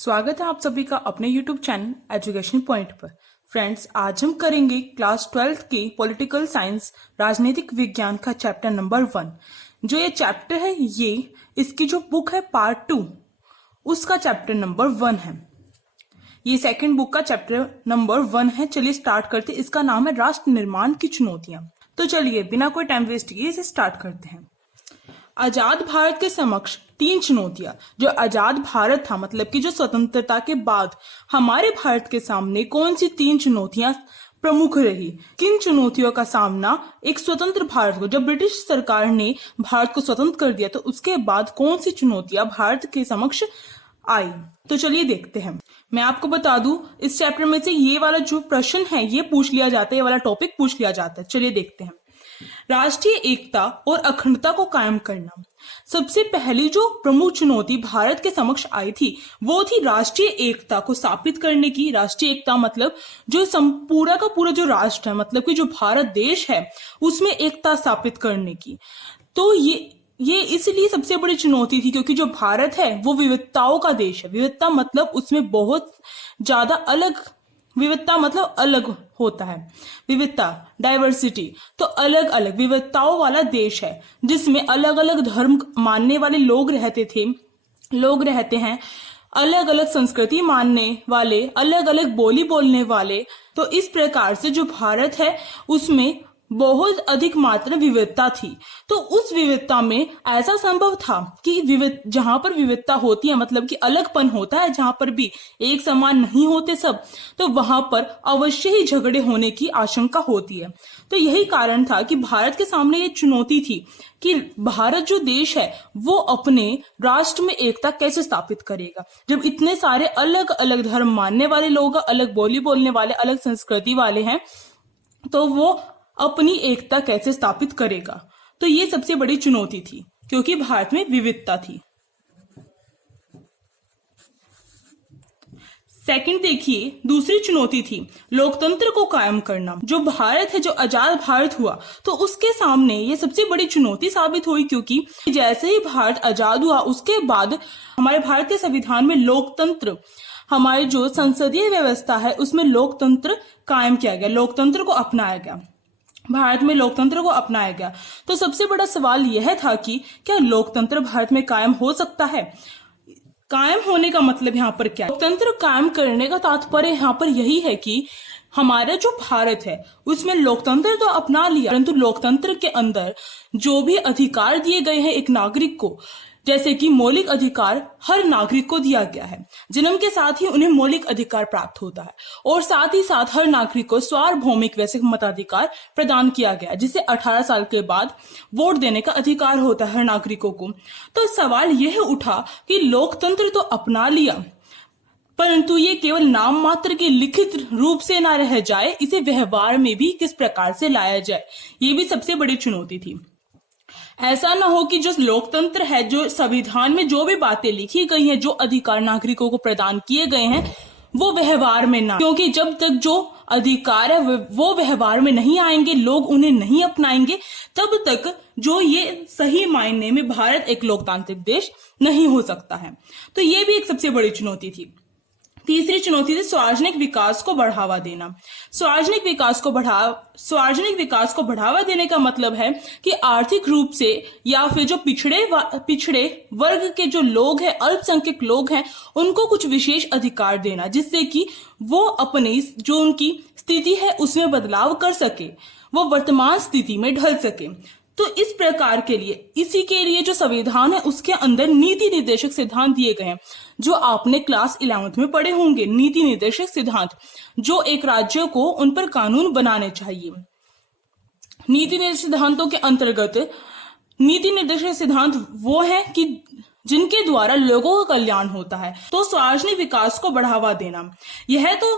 स्वागत है आप सभी का अपने YouTube चैनल एजुकेशन पॉइंट पर। फ्रेंड्स, आज हम करेंगे क्लास 12th की पॉलिटिकल साइंस राजनीतिक विज्ञान का चैप्टर नंबर 1। जो ये चैप्टर है इसकी जो बुक है पार्ट 2 उसका चैप्टर नंबर 1 है। ये सेकंड बुक का चैप्टर नंबर 1 है। चलिए स्टार्ट करते हैं। इसका नाम है राष्ट्र निर्माण की चुनौतियां। तो चलिए बिना कोई टाइम वेस्ट किए इसे स्टार्ट करते हैं। आजाद भारत के समक्ष 3 चुनौतियां। जो आजाद भारत था मतलब कि जो स्वतंत्रता के बाद हमारे भारत के सामने कौन सी 3 चुनौतियां प्रमुख रही। किन चुनौतियों का सामना एक स्वतंत्र भारत को, जब ब्रिटिश सरकार ने भारत को स्वतंत्र कर दिया तो उसके बाद कौन सी चुनौतियां भारत के समक्ष आई। तो चलिए देखते हैं। मैं आपको बता दूं, इस चैप्टर में से ये वाला जो प्रश्न है ये पूछ लिया जाता है, ये वाला टॉपिक पूछ लिया जाता है। चलिए देखते हैं। राष्ट्रीय एकता और अखंडता को कायम करना। सबसे पहली जो प्रमुख चुनौती भारत के समक्ष आई थी वो थी राष्ट्रीय एकता को स्थापित करने की। राष्ट्रीय एकता मतलब जो पूरा का पूरा जो राष्ट्र है, मतलब कि जो भारत देश है उसमें एकता स्थापित करने की। तो ये इसलिए सबसे बड़ी चुनौती थी क्योंकि जो भारत है वो विविधताओं का देश है। विविधता मतलब उसमें बहुत ज्यादा विविधता मतलब अलग होता है। विविधता, डाइवर्सिटी, तो अलग अलग विविधताओं वाला देश है जिसमें अलग अलग धर्म मानने वाले लोग रहते हैं, अलग अलग संस्कृति मानने वाले, अलग अलग बोली बोलने वाले। तो इस प्रकार से जो भारत है उसमें बहुत अधिक मात्रा विविधता थी। तो उस विविधता में ऐसा संभव था कि जहां पर विविधता होती है मतलब कि अलगपन होता है, जहां पर भी एक समान नहीं होते सब, तो वहां पर अवश्य ही झगड़े होने की आशंका होती है। तो यही कारण था कि भारत के सामने ये चुनौती थी कि भारत जो देश है वो अपने राष्ट्र में एकता कैसे स्थापित करेगा जब इतने सारे अलग अलग धर्म मानने वाले लोग, अलग बोली बोलने वाले, अलग संस्कृति वाले हैं, तो वो अपनी एकता कैसे स्थापित करेगा। तो ये सबसे बड़ी चुनौती थी क्योंकि भारत में विविधता थी। सेकंड देखिए, दूसरी चुनौती थी लोकतंत्र को कायम करना। जो भारत है, जो आजाद भारत हुआ तो उसके सामने ये सबसे बड़ी चुनौती साबित हुई क्योंकि जैसे ही भारत आजाद हुआ उसके बाद हमारे भारत के संविधान में लोकतंत्र, हमारी जो संसदीय व्यवस्था है उसमें लोकतंत्र कायम किया गया, लोकतंत्र को अपनाया गया। भारत में लोकतंत्र को अपनाया गया। तो सबसे बड़ा सवाल यह था कि क्या लोकतंत्र भारत में कायम हो सकता है। कायम होने का मतलब यहाँ पर क्या है? लोकतंत्र कायम करने का तात्पर्य यहाँ पर यही है कि हमारा जो भारत है उसमें लोकतंत्र तो अपना लिया, परंतु लोकतंत्र के अंदर जो भी अधिकार दिए गए हैं एक नागरिक को, जैसे कि मौलिक अधिकार हर नागरिक को दिया गया है। जन्म के साथ ही उन्हें मौलिक अधिकार प्राप्त होता है और साथ ही साथ हर नागरिक को सार्वभौमिक वैसे मताधिकार प्रदान किया गया जिसे 18 साल के बाद वोट देने का अधिकार होता है हर नागरिकों को। तो सवाल यह उठा कि लोकतंत्र तो अपना लिया परंतु ये केवल नाम मात्र के लिखित रूप से ना रह जाए, इसे व्यवहार में भी किस प्रकार से लाया जाए, ये भी सबसे बड़ी चुनौती थी। ऐसा ना हो कि जो लोकतंत्र है, जो संविधान में जो भी बातें लिखी गई हैं, जो अधिकार नागरिकों को प्रदान किए गए हैं वो व्यवहार में ना, क्योंकि जब तक जो अधिकार है वो व्यवहार में नहीं आएंगे, लोग उन्हें नहीं अपनाएंगे, तब तक जो ये सही मायने में भारत एक लोकतांत्रिक देश नहीं हो सकता है। तो ये भी एक सबसे बड़ी चुनौती थी। तीसरी चुनौती थी सार्वजनिक विकास को बढ़ावा देना। सार्वजनिक विकास को बढ़ावा देने का मतलब है कि आर्थिक रूप से या फिर जो पिछड़े वर्ग के जो लोग हैं, अल्पसंख्यक लोग हैं, उनको कुछ विशेष अधिकार देना जिससे कि वो अपनी जो उनकी स्थिति है उसमें बदलाव कर सके, वो वर्तमान स्थिति में ढल सके। तो इस प्रकार के लिए, इसी के लिए जो संविधान है उसके अंदर नीति निर्देशक सिद्धांत दिए गए हैं जो आपने क्लास 11th में पढ़े होंगे। नीति निर्देशक सिद्धांत जो एक राज्य को उन पर कानून बनाने चाहिए। नीति निर्देशक सिद्धांतों के अंतर्गत नीति निर्देशक सिद्धांत वो है कि जिनके द्वारा लोगों का कल्याण होता है। तो सार्वजनिक विकास को बढ़ावा देना, यह तो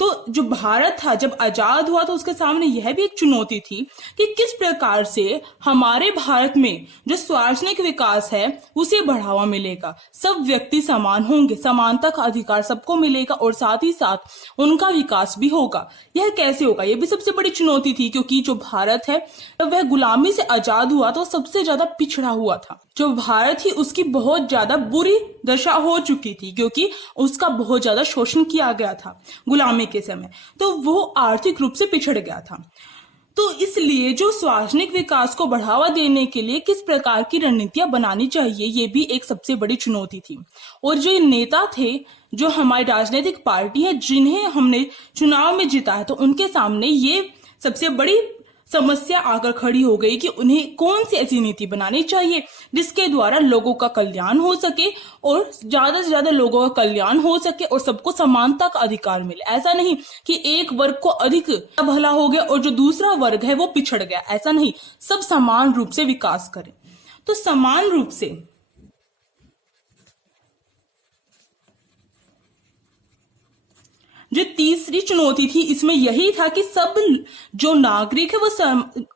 तो जो भारत था जब आजाद हुआ तो उसके सामने यह भी एक चुनौती थी कि किस प्रकार से हमारे भारत में जो सार्वजनिक विकास है उसे बढ़ावा मिलेगा, सब व्यक्ति समान होंगे, समानता का अधिकार सबको मिलेगा और साथ ही साथ उनका विकास भी होगा। यह कैसे होगा, यह भी सबसे बड़ी चुनौती थी, क्योंकि जो भारत है वह गुलामी से आजाद हुआ तो सबसे ज्यादा पिछड़ा हुआ था। जो भारत ही उसकी बहुत ज्यादा बुरी दशा हो चुकी थी, क्योंकि उसका बहुत ज्यादा शोषण किया गया था गुलामी के समय, तो वो आर्थिक रूप से पिछड़ गया था। तो इसलिए जो सार्वजनिक विकास को बढ़ावा देने के लिए किस प्रकार की रणनीतियां बनानी चाहिए, ये भी एक सबसे बड़ी चुनौती थी। और जो नेता थे, जो हमारी राजनीतिक पार्टी है जिन्हें हमने चुनाव में जीता है, तो उनके सामने ये सबसे बड़ी समस्या आकर खड़ी हो गई कि उन्हें कौन सी ऐसी नीति बनानी चाहिए जिसके द्वारा लोगों का कल्याण हो सके और ज्यादा से ज्यादा लोगों का कल्याण हो सके और सबको समानता का अधिकार मिले। ऐसा नहीं कि एक वर्ग को अधिक भला हो गया और जो दूसरा वर्ग है वो पिछड़ गया, ऐसा नहीं, सब समान रूप से विकास करें। तो समान रूप से जो तीसरी चुनौती थी इसमें यही था कि सब जो नागरिक है वो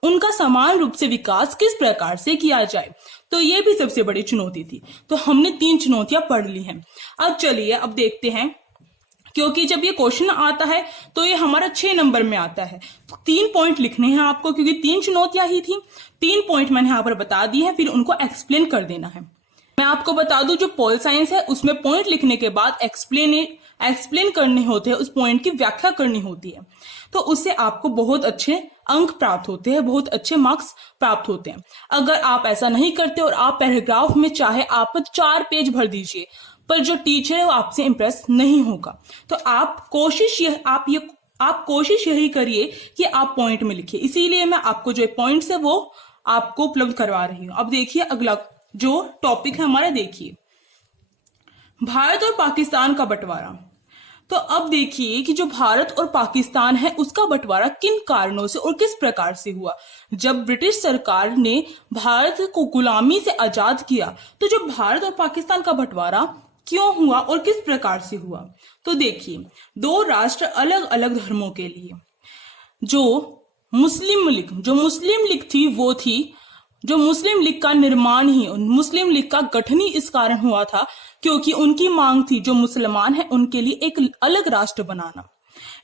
उनका समान रूप से विकास किस प्रकार से किया जाए, तो ये भी सबसे बड़ी चुनौती थी। तो हमने 3 चुनौतियां पढ़ ली हैं। अब चलिए अब देखते हैं, क्योंकि जब ये क्वेश्चन आता है तो ये हमारा 6 नंबर में आता है, तो 3 पॉइंट लिखने हैं आपको, क्योंकि 3 चुनौतियां ही थी। 3 पॉइंट मैंने यहाँ पर बता दी है, फिर उनको एक्सप्लेन कर देना है। मैं आपको बता दूं जो पॉल साइंस है उसमें पॉइंट लिखने के बाद एक्सप्लेन करने होते हैं, उस पॉइंट की व्याख्या करनी होती है, तो उससे आपको बहुत अच्छे अंक प्राप्त होते हैं, बहुत अच्छे मार्क्स प्राप्त होते हैं। अगर आप ऐसा नहीं करते और आप पैराग्राफ में चाहे आप 4 पेज भर दीजिए, पर जो टीचर है वो आपसे इंप्रेस नहीं होगा। तो आप कोशिश यही करिए कि आप पॉइंट में लिखिए। इसीलिए मैं आपको जो पॉइंट्स है वो आपको उपलब्ध करवा रही हूं। अब देखिए अगला जो टॉपिक है हमारा, देखिए भारत और पाकिस्तान का बंटवारा। तो अब देखिए कि जो भारत और पाकिस्तान है उसका बंटवारा किन कारणों से और किस प्रकार से हुआ। जब ब्रिटिश सरकार ने भारत को गुलामी से आजाद किया तो जो भारत और पाकिस्तान का बंटवारा क्यों हुआ और किस प्रकार से हुआ, तो देखिए 2 राष्ट्र अलग अलग धर्मों के लिए। जो मुस्लिम लीग थी वो थी, जो मुस्लिम लीग का निर्माण ही, मुस्लिम लीग का गठन ही इस कारण हुआ था क्योंकि उनकी मांग थी जो मुसलमान है उनके लिए एक अलग राष्ट्र बनाना,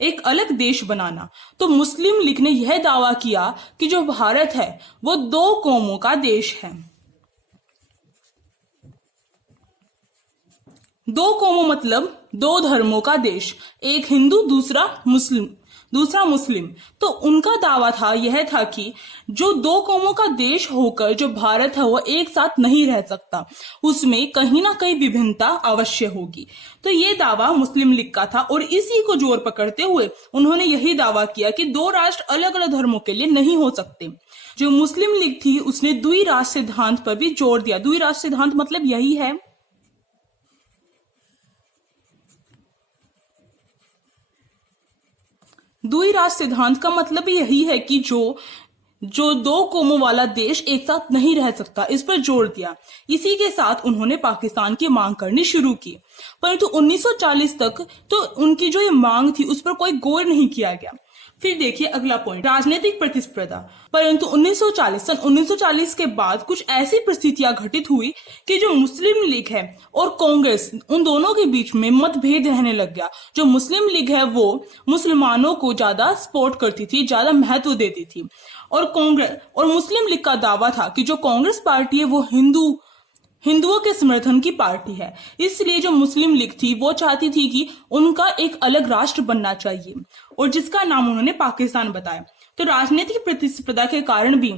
एक अलग देश बनाना। तो मुस्लिम लीग ने यह दावा किया कि जो भारत है वो 2 कौमों का देश है। 2 कौमों मतलब 2 धर्मों का देश, एक हिंदू दूसरा मुस्लिम। तो उनका दावा था यह था कि जो 2 कौमों का देश होकर जो भारत है वो एक साथ नहीं रह सकता, उसमें कहीं ना कहीं विभिन्नता अवश्य होगी। तो ये दावा मुस्लिम लीग का था और इसी को जोर पकड़ते हुए उन्होंने यही दावा किया कि 2 राष्ट्र अलग अलग धर्मों के लिए नहीं हो सकते। जो मुस्लिम लीग थी उसने द्विराष्ट्र सिद्धांत पर भी जोर दिया। द्विराष्ट्र सिद्धांत मतलब यही है, द्विराष्ट्र सिद्धांत का मतलब यही है कि जो 2 कौमों वाला देश एक साथ नहीं रह सकता, इस पर जोर दिया। इसी के साथ उन्होंने पाकिस्तान की मांग करनी शुरू की, परंतु 1940 तक तो उनकी जो ये मांग थी उस पर कोई गौर नहीं किया गया। फिर देखिए अगला पॉइंट, राजनीतिक प्रतिस्पर्धा। परंतु 1940 के बाद कुछ ऐसी परिस्थितियां घटित हुई कि जो मुस्लिम लीग है और कांग्रेस, उन दोनों के बीच में मतभेद रहने लग गया। जो मुस्लिम लीग है वो मुसलमानों को ज्यादा सपोर्ट करती थी, ज्यादा महत्व देती थी, और मुस्लिम लीग का दावा था कि जो कांग्रेस पार्टी है वो हिंदुओं के समर्थन की पार्टी है। इसलिए जो मुस्लिम लीग थी वो चाहती थी कि उनका एक अलग राष्ट्र बनना चाहिए और जिसका नाम उन्होंने पाकिस्तान बताया। तो राजनीतिक प्रतिस्पर्धा के कारण भी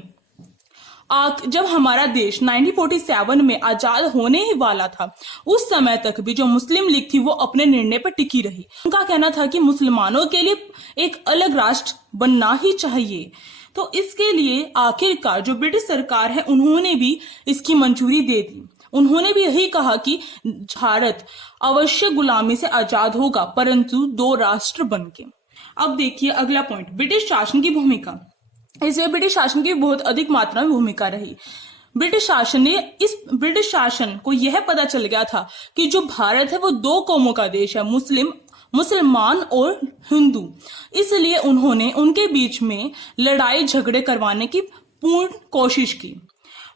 जब हमारा देश 1947 में आजाद होने ही वाला था उस समय तक भी जो मुस्लिम लीग थी वो अपने निर्णय पर टिकी रही। उनका कहना था कि मुसलमानों के लिए एक अलग राष्ट्र बनना ही चाहिए। तो इसके लिए आखिरकार जो ब्रिटिश सरकार है उन्होंने भी इसकी मंजूरी दे दी। उन्होंने भी यही कहा कि भारत अवश्य गुलामी से आजाद होगा, परंतु 2 राष्ट्र बनके। अब देखिए अगला पॉइंट, ब्रिटिश शासन की भूमिका। इसमें ब्रिटिश शासन की बहुत अधिक मात्रा में भूमिका रही। ब्रिटिश शासन को यह पता चल गया था कि जो भारत है वो 2 कौमों का देश है, मुस्लिम मुसलमान और हिंदू। इसलिए उन्होंने उनके बीच में लड़ाई झगड़े करवाने की पूर्ण कोशिश की।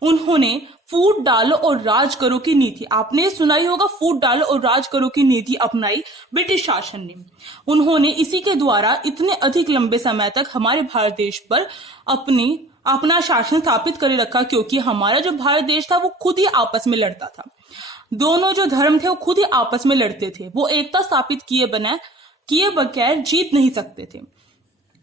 उन्होंने फूट डालो और राज करो की नीति, आपने सुना ही होगा, फूट डालो और राज करो की नीति अपनाई ब्रिटिश शासन ने। उन्होंने इसी के द्वारा इतने अधिक लंबे समय तक हमारे भारत देश पर अपना शासन स्थापित कर रखा, क्योंकि हमारा जो भारत देश था वो खुद ही आपस में लड़ता था। दोनों जो धर्म थे वो खुद ही आपस में लड़ते थे, वो एकता स्थापित किए बगैर जीत नहीं सकते थे।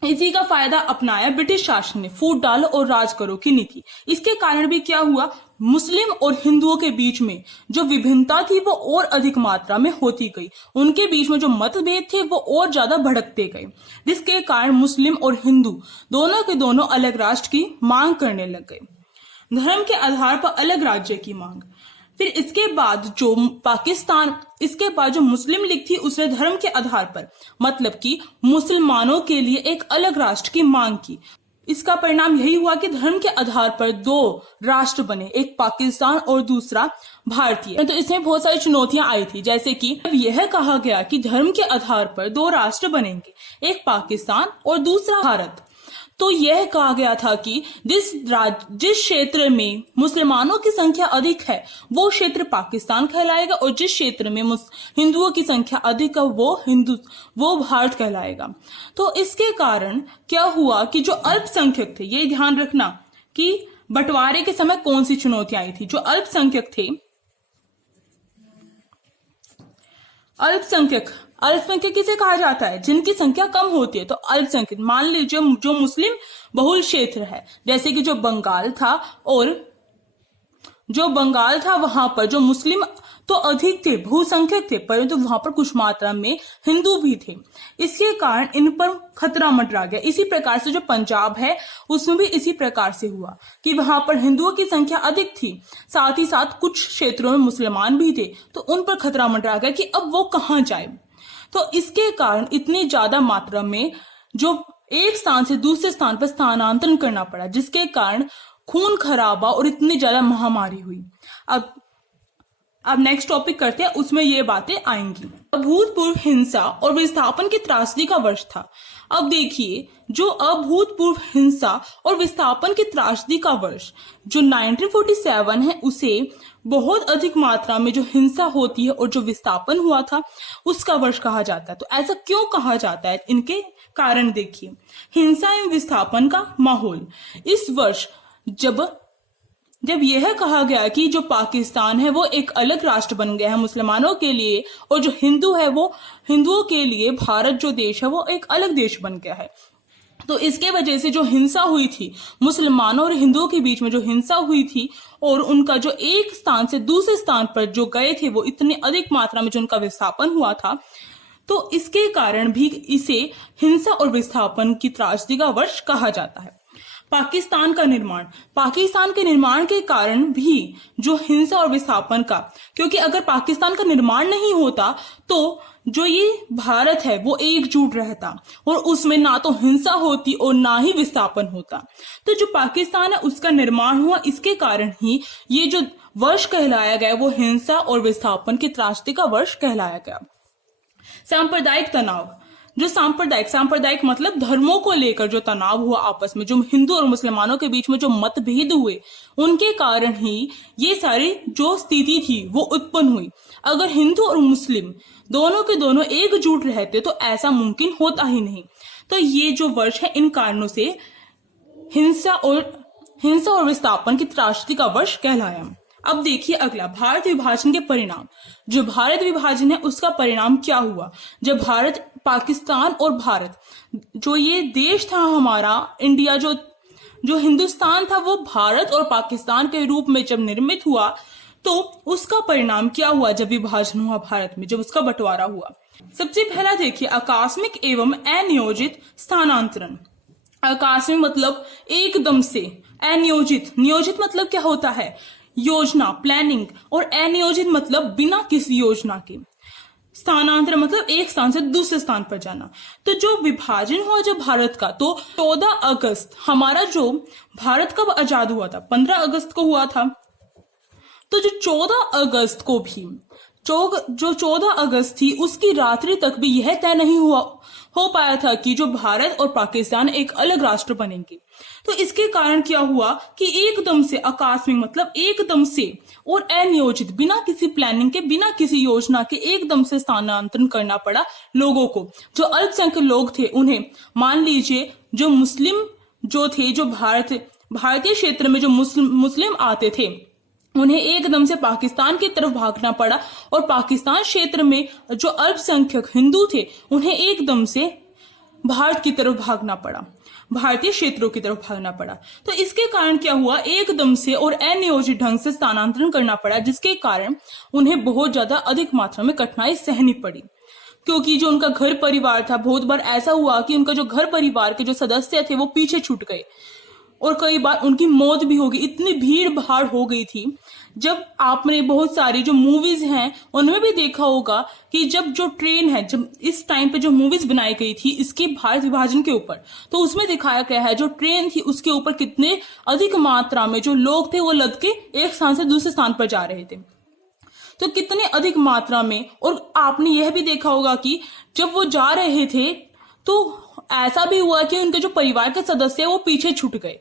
इसी का फायदा अपनाया ब्रिटिश शासन ने, फूट डालो और राज करो की नीति। इसके कारण भी क्या हुआ, मुस्लिम और हिंदुओं के बीच में जो विभिन्नता थी वो और अधिक मात्रा में होती गई। उनके बीच में जो मतभेद थे वो और ज्यादा भड़कते गए, जिसके कारण मुस्लिम और हिंदू दोनों के दोनों अलग राष्ट्र की मांग करने लग गए। धर्म के आधार पर अलग राज्य की मांग। फिर इसके बाद जो मुस्लिम लीग थी उसने धर्म के आधार पर, मतलब कि मुसलमानों के लिए एक अलग राष्ट्र की मांग की। इसका परिणाम यही हुआ कि धर्म के आधार पर दो राष्ट्र बने, एक पाकिस्तान और दूसरा भारतीय। तो इसमें बहुत सारी चुनौतियां आई थी, जैसे कि यह कहा गया कि धर्म के आधार पर दो राष्ट्र बनेंगे, एक पाकिस्तान और दूसरा भारत। तो यह कहा गया था कि जिस क्षेत्र में मुसलमानों की संख्या अधिक है वो क्षेत्र पाकिस्तान कहलाएगा, और जिस क्षेत्र में हिंदुओं की संख्या अधिक है वो भारत कहलाएगा। तो इसके कारण क्या हुआ कि जो अल्पसंख्यक थे, ये ध्यान रखना कि बंटवारे के समय कौन सी चुनौतियां आई थी। जो अल्पसंख्यक थे, अल्पसंख्यक किसे कहा जाता है, जिनकी संख्या कम होती है। तो अल्पसंख्यक मान लीजिए जो मुस्लिम बहुल क्षेत्र है, जैसे कि जो बंगाल था वहां पर जो मुस्लिम तो अधिक थे, बहुसंख्यक थे, परंतु वहां पर कुछ मात्रा में हिंदू भी थे। इसके कारण इन पर खतरा मंडरा गया। इसी प्रकार से जो पंजाब है उसमें भी इसी प्रकार से हुआ कि वहां पर हिंदुओं की संख्या अधिक थी, साथ ही साथ कुछ क्षेत्रों में मुसलमान भी थे, तो उन पर खतरा मंडरा गया कि अब वो कहां जाए। तो इसके कारण इतनी ज्यादा मात्रा में जो एक स्थान से दूसरे स्थान पर स्थानांतरण करना पड़ा, जिसके कारण खून खराबा और इतनी ज्यादा महामारी हुई। अब नेक्स्ट टॉपिक करते हैं, उसमें ये बातें आएंगी। अभूतपूर्व हिंसा और विस्थापन की त्रासदी का वर्ष था। अब देखिए, जो अभूतपूर्व हिंसा और विस्थापन की त्रासदी का वर्ष जो 1947 है, उसे बहुत अधिक मात्रा में जो हिंसा होती है और जो विस्थापन हुआ था उसका वर्ष कहा जाता है। तो ऐसा क्यों कहा जाता है, इनके कारण देखिए। हिंसा एवं विस्थापन का माहौल। इस वर्ष जब यह कहा गया कि जो पाकिस्तान है वो एक अलग राष्ट्र बन गया है मुसलमानों के लिए, और जो हिंदू है वो हिंदुओं के लिए भारत जो देश है वो एक अलग देश बन गया है, तो इसके वजह से जो हिंसा हुई थी, मुसलमानों और हिंदुओं के बीच में जो हिंसा हुई थी और उनका जो एक स्थान से दूसरे स्थान पर जो गए थे वो इतनी अधिक मात्रा में जो उनका विस्थापन हुआ था, तो इसके कारण भी इसे हिंसा और विस्थापन की त्रासदी का वर्ष कहा जाता है। पाकिस्तान के निर्माण के कारण भी जो हिंसा और विस्थापन का, क्योंकि अगर पाकिस्तान का निर्माण नहीं होता तो जो ये भारत है वो एकजुट रहता और उसमें ना तो हिंसा होती और ना ही विस्थापन होता। तो जो पाकिस्तान है उसका निर्माण हुआ, इसके कारण ही ये जो वर्ष कहलाया गया वो हिंसा और विस्थापन की त्रासदी का वर्ष कहलाया गया। सांप्रदायिक तनाव। जो सांप्रदायिक मतलब धर्मों को लेकर जो तनाव हुआ आपस में, जो हिंदू और मुसलमानों के बीच में जो मतभेद हुए, उनके कारण ही ये सारी जो स्थिति थी वो उत्पन्न हुई। अगर हिंदू और मुस्लिम दोनों के दोनों एकजुट रहते तो ऐसा मुमकिन होता ही नहीं। तो ये जो वर्ष है इन कारणों से हिंसा और विस्थापन की त्रासदी का वर्ष कहलाया। अब देखिए अगला, भारत विभाजन के परिणाम। जो भारत विभाजन है उसका परिणाम क्या हुआ। जब पाकिस्तान और भारत जो ये देश था हमारा इंडिया, जो हिंदुस्तान था वो भारत और पाकिस्तान के रूप में जब निर्मित हुआ तो उसका परिणाम क्या हुआ जब विभाजन हुआ भारत में, जब उसका बंटवारा हुआ। सबसे पहला देखिए आकस्मिक एवं अनियोजित स्थानांतरण। आकस्मिक मतलब एकदम से, नियोजित मतलब क्या होता है, योजना, प्लानिंग, और अनियोजित मतलब बिना किसी योजना के। स्थानांतरण मतलब एक स्थान से दूसरे स्थान पर जाना। तो जो विभाजन हुआ जब भारत का, तो 14 अगस्त हमारा जो भारत कब आजाद हुआ था, 15 अगस्त को हुआ था। तो जो 14 अगस्त को भी जो 14 अगस्त थी उसकी रात्रि तक भी यह तय नहीं हो पाया था कि जो भारत और पाकिस्तान एक अलग राष्ट्र बनेंगे। तो इसके कारण क्या हुआ कि एकदम से आकस्मिक, मतलब एकदम से और अनियोजित, बिना किसी प्लानिंग के, बिना किसी योजना के एकदम से स्थानांतरण करना पड़ा लोगों को। जो अल्पसंख्यक लोग थे उन्हें, मान लीजिए जो मुस्लिम जो थे, जो भारतीय क्षेत्र में जो मुस्लिम आते थे, उन्हें एकदम से पाकिस्तान की तरफ भागना पड़ा, और पाकिस्तान क्षेत्र में जो अल्पसंख्यक हिंदू थे उन्हें एकदम से भारत की तरफ भागना पड़ा, भारतीय क्षेत्रों की तरफ भागना पड़ा। तो इसके कारण क्या हुआ, एकदम से और अनियोजित ढंग से स्थानांतरण करना पड़ा, जिसके कारण उन्हें बहुत ज्यादा अधिक मात्रा में कठिनाई सहनी पड़ी। क्योंकि जो उनका घर परिवार था, बहुत बार ऐसा हुआ कि उनका जो घर परिवार के जो सदस्य थे वो पीछे छूट गए, और कई बार उनकी मौत भी हो गई। इतनी भीड़ भाड़ हो गई थी। जब आपने बहुत सारी जो मूवीज हैं उनमें भी देखा होगा कि जब जो ट्रेन है, जब इस टाइम पे जो मूवीज बनाई गई थी इसके भारत विभाजन के ऊपर, तो उसमें दिखाया गया है जो ट्रेन थी उसके ऊपर कितने अधिक मात्रा में जो लोग थे वो लद के एक स्थान से दूसरे स्थान पर जा रहे थे। तो कितने अधिक मात्रा में, और आपने यह भी देखा होगा कि जब वो जा रहे थे तो ऐसा भी हुआ कि उनके जो परिवार के सदस्य वो पीछे छूट गए।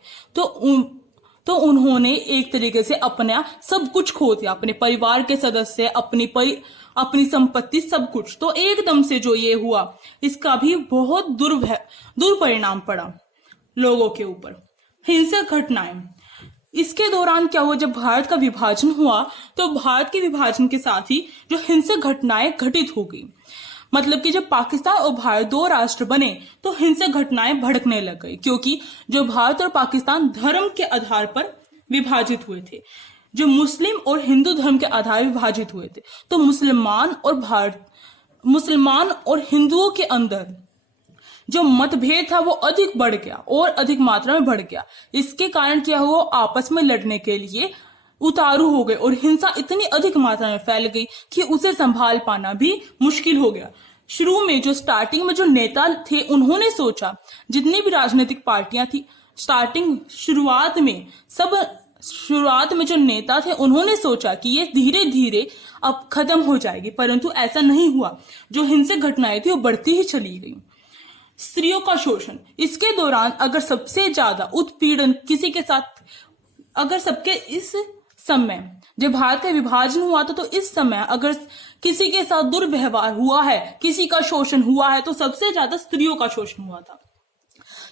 तो उन्होंने एक तरीके से अपना सब कुछ खो दिया, अपने परिवार के सदस्य, अपनी संपत्ति, सब कुछ। तो एकदम से जो ये हुआ इसका भी बहुत दुर्परिणाम पड़ा लोगों के ऊपर, हिंसक घटनाएं। इसके दौरान क्या हुआ, जब भारत का विभाजन हुआ तो भारत के विभाजन के साथ ही जो हिंसक घटनाएं घटित हो गई। मतलब कि जब पाकिस्तान और भारत दो राष्ट्र बने तो हिंसक घटनाएं भड़कने लग गई, क्योंकि जो भारत और पाकिस्तान धर्म के आधार पर विभाजित हुए थे, जो मुस्लिम और हिंदू धर्म के आधार विभाजित हुए थे, तो मुसलमान और हिंदुओं के अंदर जो मतभेद था वो अधिक बढ़ गया और अधिक मात्रा में बढ़ गया। इसके कारण क्या हुआ, आपस में लड़ने के लिए उतारू हो गए और हिंसा इतनी अधिक मात्रा में फैल गई कि उसे संभाल पाना भी मुश्किल हो गया। शुरू में जो स्टार्टिंग में जो नेता थे उन्होंने सोचा, जितनी भी राजनीतिक पार्टियां थी शुरुआत में जो नेता थे उन्होंने सोचा कि ये धीरे धीरे अब खत्म हो जाएगी, परंतु ऐसा नहीं हुआ। जो हिंसक घटनाएं थी वो बढ़ती ही चली गई। स्त्रियों का शोषण, इसके दौरान अगर सबसे ज्यादा उत्पीड़न किसी के साथ, अगर सबके इस समय जब भारत का विभाजन हुआ था तो इस समय अगर किसी के साथ दुर्व्यवहार हुआ है, किसी का शोषण हुआ है, तो सबसे ज्यादा स्त्रियों का शोषण हुआ था।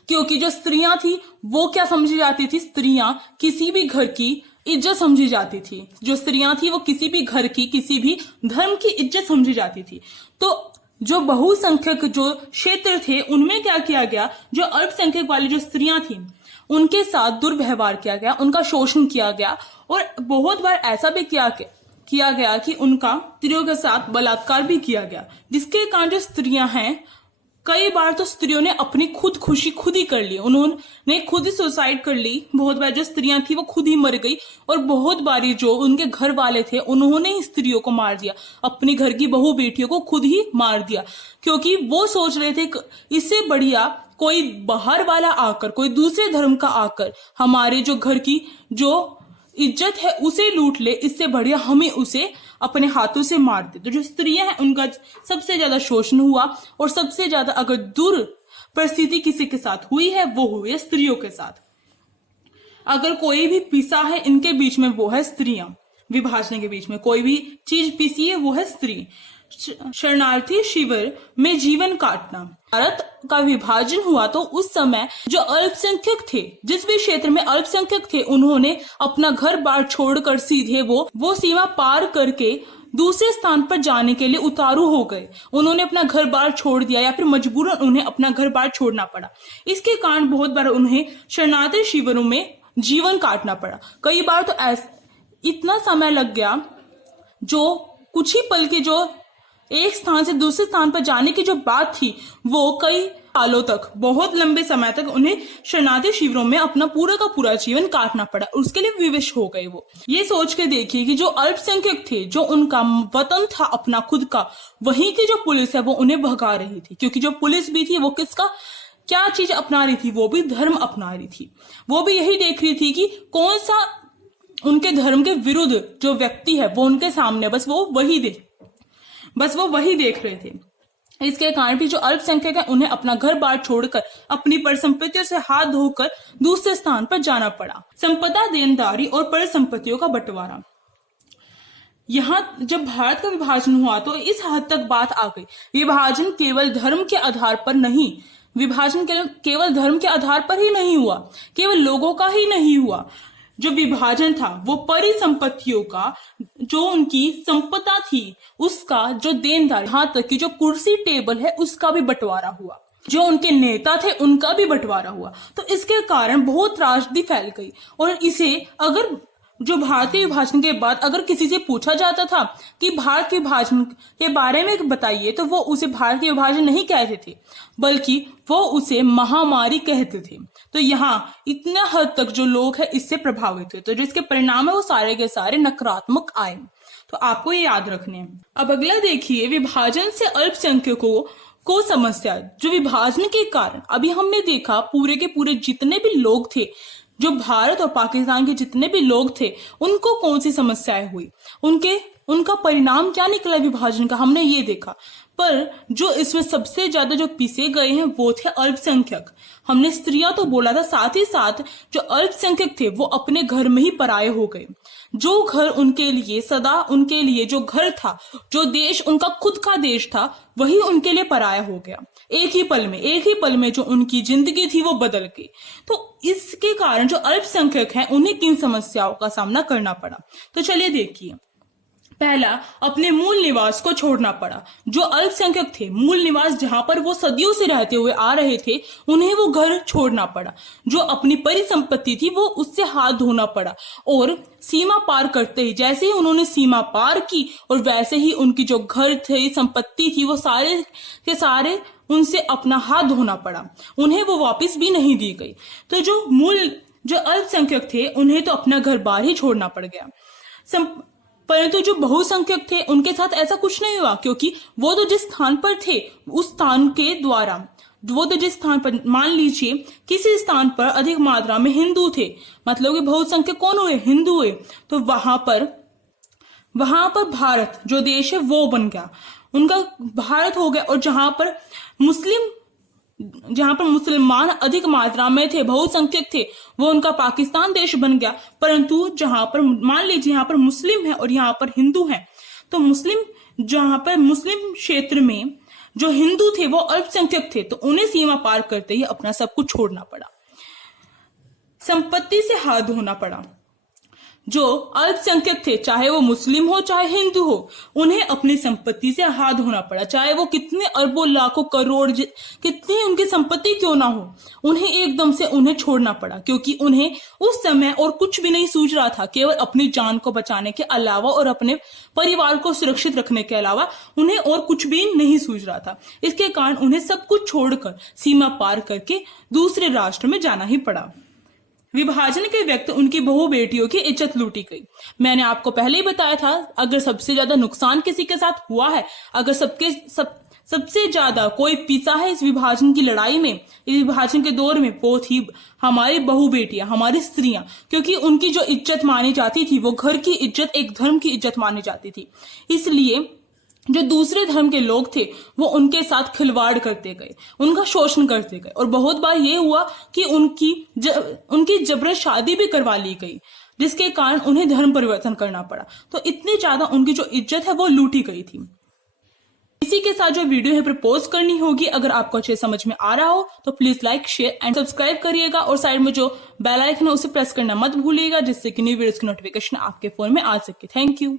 क्योंकि जो स्त्रियां थी वो क्या समझी जाती थी, स्त्रियां किसी भी घर की इज्जत समझी जाती थी। जो स्त्रियां थी वो किसी भी घर की, किसी भी धर्म की इज्जत समझी जाती थी। तो जो बहुसंख्यक जो क्षेत्र थे उनमें क्या किया गया, जो अल्पसंख्यक वाली जो स्त्रियां थी उनके साथ दुर्व्यवहार किया गया, उनका शोषण किया गया, और बहुत बार ऐसा भी किया गया कि उनका स्त्रियों के साथ बलात्कार भी किया गया, जिसके कारण जो स्त्रियां हैं, कई बार तो स्त्रियों ने अपनी खुदकुशी खुद ही कर ली, उन्होंने खुद ही सुसाइड कर ली। बहुत बार जो स्त्रियां थी वो खुद ही मर गई, और बहुत बारी जो उनके घर वाले थे उन्होंने ही स्त्रियों को मार दिया, अपनी घर की बहू बेटियों को खुद ही मार दिया, क्योंकि वो सोच रहे थे इससे बढ़िया कोई बाहर वाला आकर, कोई दूसरे धर्म का आकर हमारे जो घर की जो इज्जत है उसे लूट ले, इससे बढ़िया हमें उसे अपने हाथों से मार दे। तो जो स्त्रियां हैं उनका सबसे ज्यादा शोषण हुआ, और सबसे ज्यादा अगर दुर परिस्थिति किसी के साथ हुई है वो हुई है स्त्रियों के साथ। अगर कोई भी पिसा है इनके बीच में वो है स्त्रियां, विभाजन के बीच में कोई भी चीज पिसी है वो है स्त्री। शरणार्थी शिविर में जीवन काटना, भारत का विभाजन हुआ तो उस समय जो अल्पसंख्यक थे, जिस भी क्षेत्र में अल्पसंख्यक थे, उन्होंने अपना घर बार छोड़कर सीधे वो सीमा पार करके दूसरे स्थान पर जाने के लिए उतारू हो गए। उन्होंने अपना घर बार छोड़ दिया, या फिर मजबूरन उन्हें अपना घर बार छोड़ना पड़ा। इसके कारण बहुत बार उन्हें शरणार्थी शिविरों में जीवन काटना पड़ा। कई बार तो इतना समय लग गया, जो कुछ ही पल के जो एक स्थान से दूसरे स्थान पर जाने की जो बात थी वो कई सालों तक, बहुत लंबे समय तक उन्हें शरणार्थी शिविरों में अपना पूरा का पूरा जीवन काटना पड़ा। उसके लिए विवश हो गए। वो ये सोच के देखिए कि जो अल्पसंख्यक थे, जो उनका वतन था अपना खुद का, वहीं की जो पुलिस है वो उन्हें भगा रही थी, क्योंकि जो पुलिस भी थी वो किसका क्या चीज अपना रही थी, वो भी धर्म अपना रही थी। वो भी यही देख रही थी कि कौन सा उनके धर्म के विरुद्ध जो व्यक्ति है वो उनके सामने, बस वो वही दे बस वो वही देख रहे थे। इसके कारण भी जो अल्पसंख्यक है उन्हें अपना घर बार छोड़कर अपनी परिसंपत्तियों से हाथ धोकर दूसरे स्थान पर जाना पड़ा। संपदा, देनदारी और परिसंपत्तियों का बंटवारा। यहाँ जब भारत का विभाजन हुआ तो इस हद तक बात आ गई। विभाजन केवल धर्म के आधार पर नहीं, विभाजन केवल धर्म के आधार पर ही नहीं हुआ, केवल लोगों का ही नहीं हुआ। जो विभाजन था वो परिसंपत्तियों का, जो उनकी संपदा थी उसका, जो देनदार, यहाँ तक कि जो कुर्सी टेबल है उसका भी बंटवारा हुआ, जो उनके नेता थे उनका भी बंटवारा हुआ। तो इसके कारण बहुत त्रासदी फैल गई। और इसे अगर जो भारतीय विभाजन के बाद अगर किसी से पूछा जाता था कि भारत के विभाजन के बारे में बताइए, तो वो उसे भारत के विभाजन नहीं कहते थे, बल्कि वो उसे महामारी कहते थे। तो यहाँ इतना हद तक जो लोग हैं इससे प्रभावित हुए, तो जिसके परिणाम है वो सारे के सारे नकारात्मक आए। तो आपको ये याद रखने हैं। अब अगला देखिए, विभाजन से अल्पसंख्यकों को समस्या। जो विभाजन के कारण अभी हमने देखा पूरे के पूरे जितने भी लोग थे, जो भारत और पाकिस्तान के जितने भी लोग थे, उनको कौन सी समस्याएं हुई, उनका परिणाम क्या निकला विभाजन का, हमने ये देखा। पर जो इसमें सबसे ज्यादा जो पिसे गए हैं वो थे अल्पसंख्यक। हमने स्त्रियां तो बोला था, साथ ही साथ जो अल्पसंख्यक थे वो अपने घर में ही पराये हो गए। जो घर उनके लिए सदा, उनके लिए जो घर था, जो देश उनका खुद का देश था, वही उनके लिए पराया हो गया। एक ही पल में जो उनकी जिंदगी थी वो बदल गई। तो इसके कारण जो अल्पसंख्यक हैं उन्हें किन समस्याओं का सामना करना पड़ा, तो चलिए देखिए। पहला, अपने मूल निवास को छोड़ना पड़ा। जो अल्पसंख्यक थे, मूल निवास जहां पर वो सदियों से रहते हुए आ रहे थे, उन्हें वो घर छोड़ना पड़ा। जो अपनी परिसंपत्ति थी वो उससे हाथ धोना पड़ा। और सीमा पार करते ही, जैसे ही उन्होंने सीमा पार की, और वैसे ही उनकी जो घर थे, संपत्ति थी, वो सारे के सारे उनसे अपना हाथ धोना पड़ा। उन्हें वो वापस भी नहीं दी गई। तो जो अल्पसंख्यक थे उन्हें तो अपना घर बार ही छोड़ना पड़ गया। परंतु जो बहुसंख्यक थे उनके साथ ऐसा कुछ नहीं हुआ, क्योंकि वो तो जिस स्थान पर थे उस स्थान के द्वारा, वो तो जिस स्थान पर, मान लीजिए किसी स्थान पर अधिक मात्रा में हिंदू थे, मतलब कि बहुसंख्यक कौन हुए, हिंदू हुए, तो वहां पर भारत जो देश है वो बन गया, उनका भारत हो गया। और जहां पर मुसलमान अधिक मात्रा में थे, बहुसंख्यक थे, वो उनका पाकिस्तान देश बन गया। परंतु जहां पर मान लीजिए यहाँ पर मुस्लिम है और यहाँ पर हिंदू है, तो जहां पर मुस्लिम क्षेत्र में जो हिंदू थे वो अल्पसंख्यक थे, तो उन्हें सीमा पार करते ही अपना सब कुछ छोड़ना पड़ा, संपत्ति से हाथ धोना पड़ा। जो अल्पसंख्यक थे, चाहे वो मुस्लिम हो चाहे हिंदू हो, उन्हें अपनी संपत्ति से हाथ धोना पड़ा। चाहे वो कितने अरबों लाखों करोड़ कितनी उनकी संपत्ति क्यों ना हो, उन्हें एकदम से उन्हें छोड़ना पड़ा, क्योंकि उन्हें उस समय और कुछ भी नहीं सूझ रहा था। केवल अपनी जान को बचाने के अलावा और अपने परिवार को सुरक्षित रखने के अलावा उन्हें और कुछ भी नहीं सूझ रहा था। इसके कारण उन्हें सब कुछ छोड़कर सीमा पार करके दूसरे राष्ट्र में जाना ही पड़ा। विभाजन के वक्त उनकी बहु बेटियों की इज्जत लूटी गई। मैंने आपको पहले ही बताया था, अगर सबसे ज्यादा नुकसान किसी के साथ हुआ है, अगर सबसे ज्यादा कोई पिसा है इस विभाजन की लड़ाई में, इस विभाजन के दौर में, वो थी हमारी बहु बेटियां, हमारी स्त्रियां, क्योंकि उनकी जो इज्जत मानी जाती थी वो घर की इज्जत, एक धर्म की इज्जत मानी जाती थी। इसलिए जो दूसरे धर्म के लोग थे वो उनके साथ खिलवाड़ करते गए, उनका शोषण करते गए, और बहुत बार ये हुआ कि उनकी जबरन शादी भी करवा ली गई, जिसके कारण उन्हें धर्म परिवर्तन करना पड़ा। तो इतनी ज्यादा उनकी जो इज्जत है वो लूटी गई थी। इसी के साथ जो वीडियो है प्रपोज करनी होगी। अगर आपको अच्छे समझ में आ रहा हो तो please like, share and subscribe करिएगा, और साइड में जो बेल आइकन है उसे प्रेस करना मत भूलिएगा, जिससे कि न्यू वीडियोस की नोटिफिकेशन आपके फोन में आ सके। Thank you.